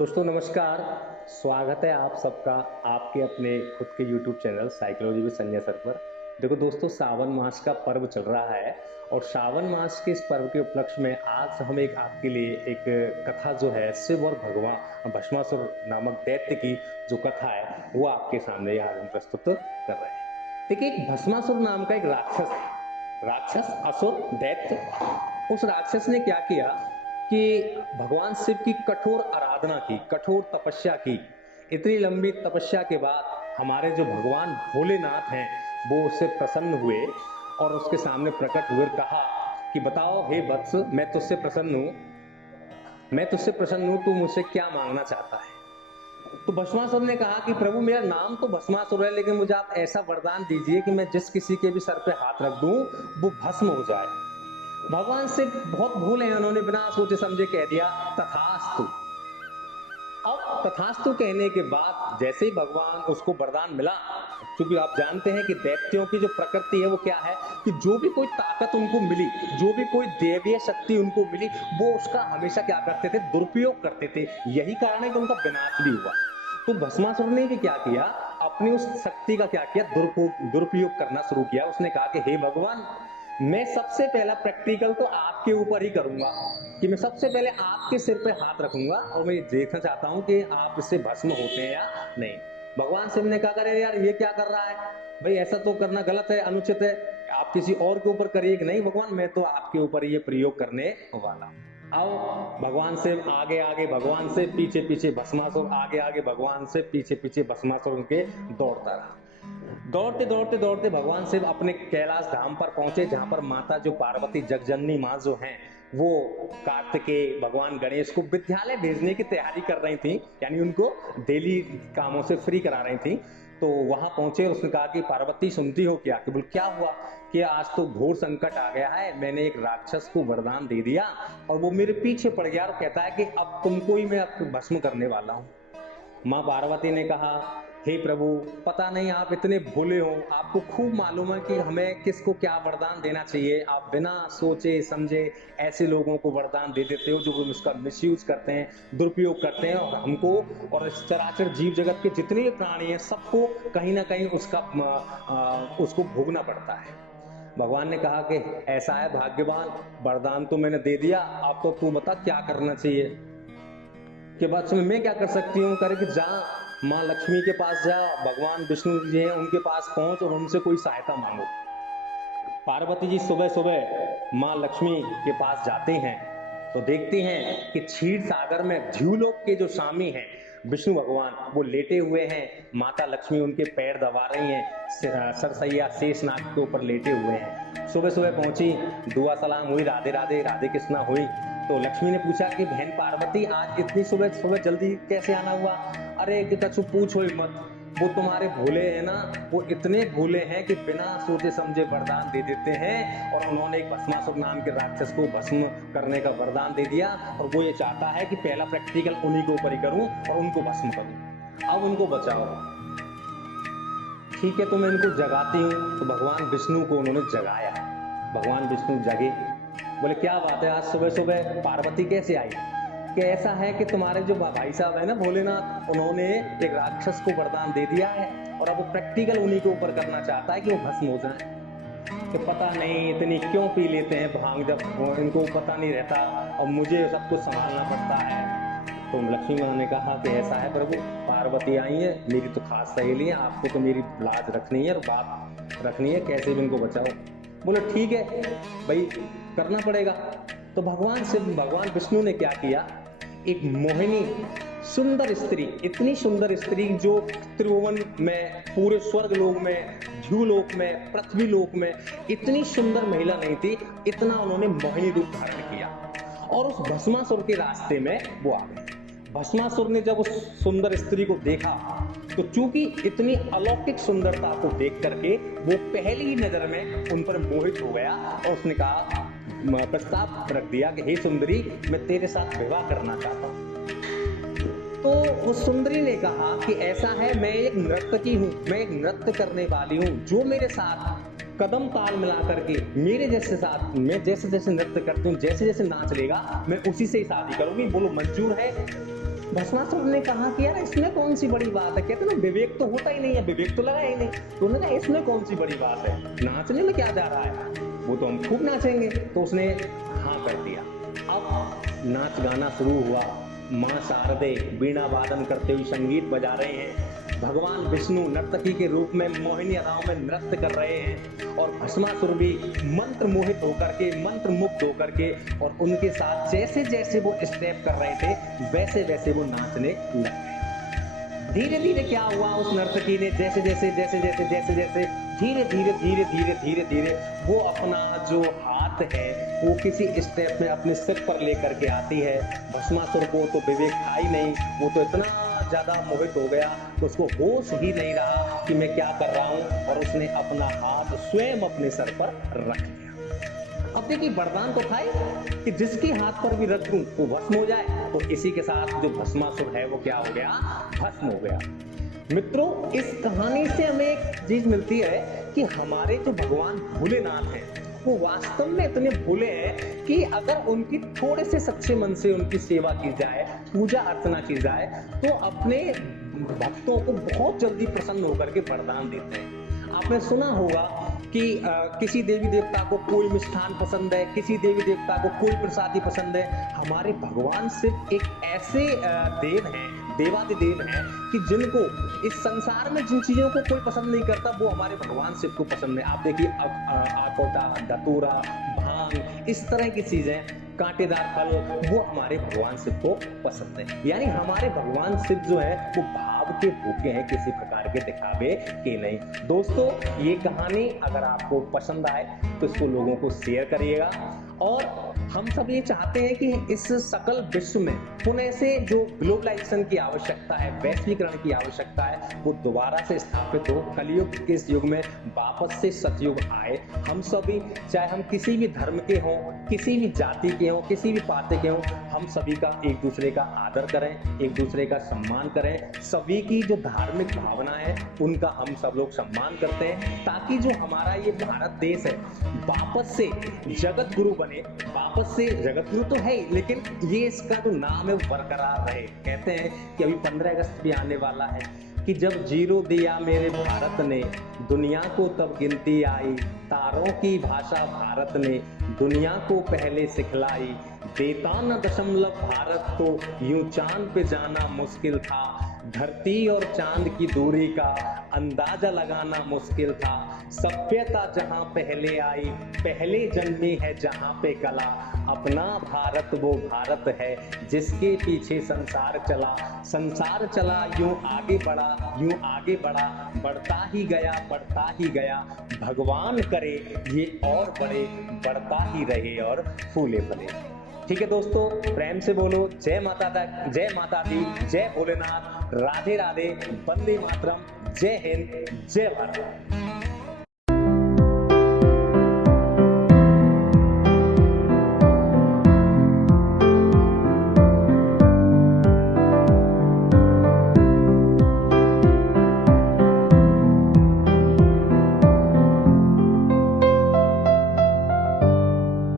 दोस्तों नमस्कार। स्वागत है आप सबका आपके अपने खुद के YouTube channel psychology with Sanjay sir पर। देखो दोस्तों, सावन मास का पर्व चल रहा है और सावन मास के इस पर्व के उपलक्ष्य में आज हम एक आपके लिए एक कथा जो है शिव और भगवान भस्मासुर नामक दैत्य की जो कथा है वो आपके सामने आज हम प्रस्तुत कर रहे हैं। देखिए, एक भस्मासुर नाम का एक राक्षस है, राक्षस असुर दैत्य। उस राक्षस ने क्या किया कि भगवान शिव की कठोर आराधना की, कठोर तपस्या की। इतनी लंबी तपस्या के बाद हमारे जो भगवान भोलेनाथ हैं वो उससे प्रसन्न हुए और उसके सामने प्रकट हुए और कहा कि बताओ हे वत्स, मैं तुझसे प्रसन्न हूँ, तू मुझसे क्या मांगना चाहता है। तो भस्मासुर ने कहा कि प्रभु, मेरा नाम तो भस्मासुर है, लेकिन मुझे आप ऐसा वरदान दीजिए कि मैं जिस किसी के भी सर पे हाथ रख दूं वो भस्म हो जाए। भगवान से बहुत भूल है, उन्होंने बिना सोचे समझे कह दिया तथास्तु। अब तथास्तु कहने के बाद जैसे ही भगवान उसको वरदान मिला, क्योंकि आप जानते हैं कि दैत्यों की जो प्रकृति है वो क्या है कि जो भी कोई ताकत उनको मिली, जो भी कोई दैवीय शक्ति उनको मिली, वो उसका हमेशा क्या करते थे, दुरुपयोग करते थे। यही कारण है कि उनका विनाश भी हुआ। तो भस्मासुर ने भी क्या किया, अपनी उस शक्ति का क्या किया, दुरुपयोग करना शुरू किया। उसने कहा कि हे भगवान, मैं सबसे पहला प्रैक्टिकल तो आपके ऊपर ही करूंगा कि मैं सबसे पहले आपके सिर पे हाथ रखूंगा और मैं देखना चाहता हूं कि आप इससे भस्म होते हैं या नहीं। भगवान शिव ने कहा, अरे यार ये क्या कर रहा है भाई, ऐसा तो करना गलत है, अनुचित है, आप किसी और के ऊपर करिए। कि नहीं भगवान, मैं तो आपके ऊपर ये प्रयोग करने वाला हूं। आओ, भगवान शिव आगे आगे, भगवान से पीछे पीछे भस्मासुर, आगे आगे भगवान से पीछे पीछे भस्मासुर उनके दौड़ता रहा। दौड़ते दौड़ते दौड़ते भगवान शिव अपने कैलाश धाम पर पहुंचे, जहां पर माता जो पार्वती जगजननी माँ जो हैं वो कार्तिकेय भगवान गणेश को विद्यालय भेजने की तैयारी कर रही थी, यानी उनको डेली कामों से फ्री करा रही थी। तो वहां पहुंचे और उसने कहा कि पार्वती सुनती हो क्या, कि बोल क्या हुआ, कि आज तो घोर संकट आ गया है, मैंने एक राक्षस को वरदान दे दिया और वो मेरे पीछे पड़ गया और कहता है कि अब तुमको ही मैं अब भस्म करने वाला हूं। माँ पार्वती ने कहा, हे प्रभु, पता नहीं आप इतने भोले हो, आपको खूब मालूम है कि हमें किसको क्या वरदान देना चाहिए। आप बिना सोचे समझे ऐसे लोगों को वरदान दे देते हो जो उसका मिसयूज करते हैं, दुरुपयोग करते हैं, और हमको और इस चराचर जीव जगत के जितने भी प्राणी हैं सबको कहीं ना कहीं उसको भोगना पड़ता है। भगवान ने कहा कि ऐसा है भाग्यवान, वरदान तो मैंने दे दिया, अब तो तू बता क्या करना चाहिए। के बाद मैं क्या कर सकती हूँ, करे कि जा माँ लक्ष्मी के पास जा, भगवान विष्णु जी हैं उनके पास पहुंच और उनसे कोई सहायता मांगो। पार्वती जी सुबह सुबह माँ लक्ष्मी के पास जाते हैं तो देखते हैं कि क्षीर सागर में ध्युलोक के जो स्वामी हैं विष्णु भगवान वो लेटे हुए हैं, माता लक्ष्मी उनके पैर दबा रही हैं, सरसैया शेषनाग के ऊपर लेटे हुए हैं। सुबह सुबह पहुंची, दुआ सलाम हुई, राधे राधे राधे कृष्णा हुई। तो लक्ष्मी ने पूछा कि बहन पार्वती, आज इतनी सुबह सुबह जल्दी कैसे आना हुआ। अरे कछु पूछो ही मत, वो तुम्हारे भोले हैं ना, वो इतने भोले हैं कि बिना सोचे समझे वरदान दे देते हैं, और उन्होंने एक भस्मासुर नाम के राक्षस को भस्म करने का वरदान दे दिया और वो ये चाहता है कि पहला प्रैक्टिकल उन्हीं के ऊपर ही करूं और उनको भस्म करूं। अब उनको बचाओ। ठीक है, तो मैं इनको जगाती हूँ। तो भगवान विष्णु को उन्होंने जगाया। भगवान विष्णु जगे, बोले क्या बात है, आज सुबह सुबह पार्वती कैसे आई। कि ऐसा है कि तुम्हारे जो भाई साहब है ना भोलेनाथ, उन्होंने एक राक्षस को वरदान दे दिया है और अब वो प्रैक्टिकल उन्हीं के ऊपर करना चाहता है कि वो भस्म हो जाए। कि पता नहीं इतनी क्यों पी लेते हैं भांग, जब इनको पता नहीं रहता और मुझे सब कुछ संभालना पड़ता है। तो लक्ष्मी माँ ने कहा कि ऐसा है प्रभु, पार्वती आई है, मेरी तो खास सहेली है, आपको तो मेरी लाज रखनी है और बात रखनी है, कैसे भी इनको बचाओ। बोलो ठीक है भाई, करना पड़ेगा। तो भगवान विष्णु ने क्या किया, एक मोहिनी सुंदर स्त्री, इतनी सुंदर स्त्री जो त्रिभुवन में, पूरे स्वर्ग लोक में, ध्युलोक में, पृथ्वी लोक में इतनी सुंदर महिला नहीं थी, इतना उन्होंने मोहिनी रूप धारण किया और उस भस्मासुर के रास्ते में वो आ गए। भस्मासुर ने जब उस सुंदर स्त्री को देखा तो चूंकि इतनी अलौकिक सुंदरता को देख करके वो पहली ही नजर में उन पर मोहित हो गया और उसने कहा, प्रस्ताव रख दिया कि हे सुंदरी, मैं तेरे साथ विवाह करना चाहता हूं। तो उस सुंदरी ने कहा कि ऐसा है, मैं एक नर्तकी हूं, मैं एक नृत्य करने वाली हूं, जो मेरे साथ कदम ताल मिला करके मेरे जैसे साथ, मैं जैसे जैसे नृत्य करती हूँ, जैसे जैसे नाच लेगा, मैं उसी से ही शादी करूंगी। बोलो मंजूर है। भस्मासुर ने कहा कि यार इसमें कौन सी बड़ी बात है, कहते ना विवेक तो होता ही नहीं है, विवेक तो लगा ही नहीं। तो उन्होंने कहा इसमें कौन सी बड़ी बात है, नाचने में क्या जा रहा है, वो तो हम खूब नाचेंगे। तो उसने हाँ कर दिया। अब नाच गाना शुरू हुआ। माँ शारदे वीणा वादन करते हुए संगीत बजा रहे हैं, भगवान विष्णु नर्तकी के रूप में मोहिनी अदाओं में नृत्य कर रहे हैं, और भस्मासुर भी मंत्र मोहित होकर के, मंत्र मुग्ध होकर के, और उनके साथ जैसे जैसे वो स्टेप कर रहे थे वैसे वैसे वो नाचने लगे। धीरे धीरे क्या हुआ, उस नर्तकी ने जैसे जैसे जैसे जैसे जैसे जैसे धीरे धीरे धीरे धीरे धीरे धीरे वो अपना जो हाथ है वो किसी स्टेप में अपने सिर पर लेकर के आती है। भस्मासुर को तो विवेक था ही नहीं, वो तो इतना ज्यादा मोहित हो गया तो उसको होश ही नहीं रहा कि मैं क्या कर रहा हूं, और उसने अपना हाथ स्वयं अपने सर पर रख लिया। अब देखिए वरदान तो था ही कि जिसके हाथ पर भी रख दूं वो भस्म हो जाए, तो इसी के साथ जो भस्मासुर है वो क्या हो गया, भस्म हो गया। मित्रों, इस कहानी से हमें एक चीज मिलती है कि हमारे जो भगवान भोलेनाथ हैं वो वास्तव में इतने भोले हैं कि अगर उनकी थोड़े से सच्चे मन से उनकी सेवा की जाए, पूजा अर्चना की जाए, तो अपने भक्तों को बहुत जल्दी प्रसन्न होकर के वरदान देते हैं। आपने सुना होगा कि किसी देवी देवता को कोई मिष्ठान पसंद है, किसी देवी देवता को कोई प्रसादी पसंद है। हमारे भगवान सिर्फ एक ऐसे देव हैं, देवादिदेव हैं कि जिनको इस संसार में जिन चीजों को कोई पसंद नहीं करता वो हमारे भगवान शिव को पसंद है। आप देखिए आकोटा, धतूरा, भांग, इस तरह की चीजें, कांटेदार फल, वो हमारे भगवान शिव को पसंद है। यानी हमारे भगवान शिव जो है वो भाव के भूखे हैं, किसी प्रकार के दिखावे के नहीं। दोस्तों, ये कहानी अगर आपको पसंद आए तो इसको लोगों को शेयर करिएगा, और हम सब ये चाहते हैं कि इस सकल विश्व में पुनः से जो ग्लोबलाइजेशन की आवश्यकता है, वैश्वीकरण की आवश्यकता है, वो दोबारा से स्थापित हो। कलयुग के इस युग में वापस से सतयुग आए। हम सभी, चाहे हम किसी भी धर्म के हों, किसी भी जाति के हों, किसी भी पाते के हों, हम सभी का एक दूसरे का आदर करें, एक दूसरे का सम्मान करें। सभी की जो धार्मिक भावना है उनका हम सब लोग सम्मान करते हैं, ताकि जो हमारा ये भारत देश है वापस से जगत गुरु बने। वापस से जगत गुरु तो है ही, लेकिन ये इसका जो नाम है वो बरकरार रहे। कहते हैं कि अभी 15 अगस्त भी आने वाला है कि जब जीरो दिया मेरे भारत ने, दुनिया को तब गिनती आई। तारों की भाषा भारत ने दुनिया को पहले सिखलाई। देता न दशमलव भारत तो यूं चांद पे जाना मुश्किल था। धरती और चांद की दूरी का अंदाजा लगाना मुश्किल था। सभ्यता जहां पहले आई, पहले जन्मी है जहां पे कला। अपना भारत वो भारत है जिसके पीछे संसार चला। संसार चला यूं आगे बढ़ा, यूं आगे बढ़ा, बढ़ता ही गया, बढ़ता ही गया। भगवान करे ये और बड़े, बढ़ता ही रहे और फूले फले। ठीक है दोस्तों, प्रेम से बोलो जय माता दा, जय माता दी, जय भोलेनाथ, राधे राधे, वंदे मातरम, जय हिंद, जय भारत।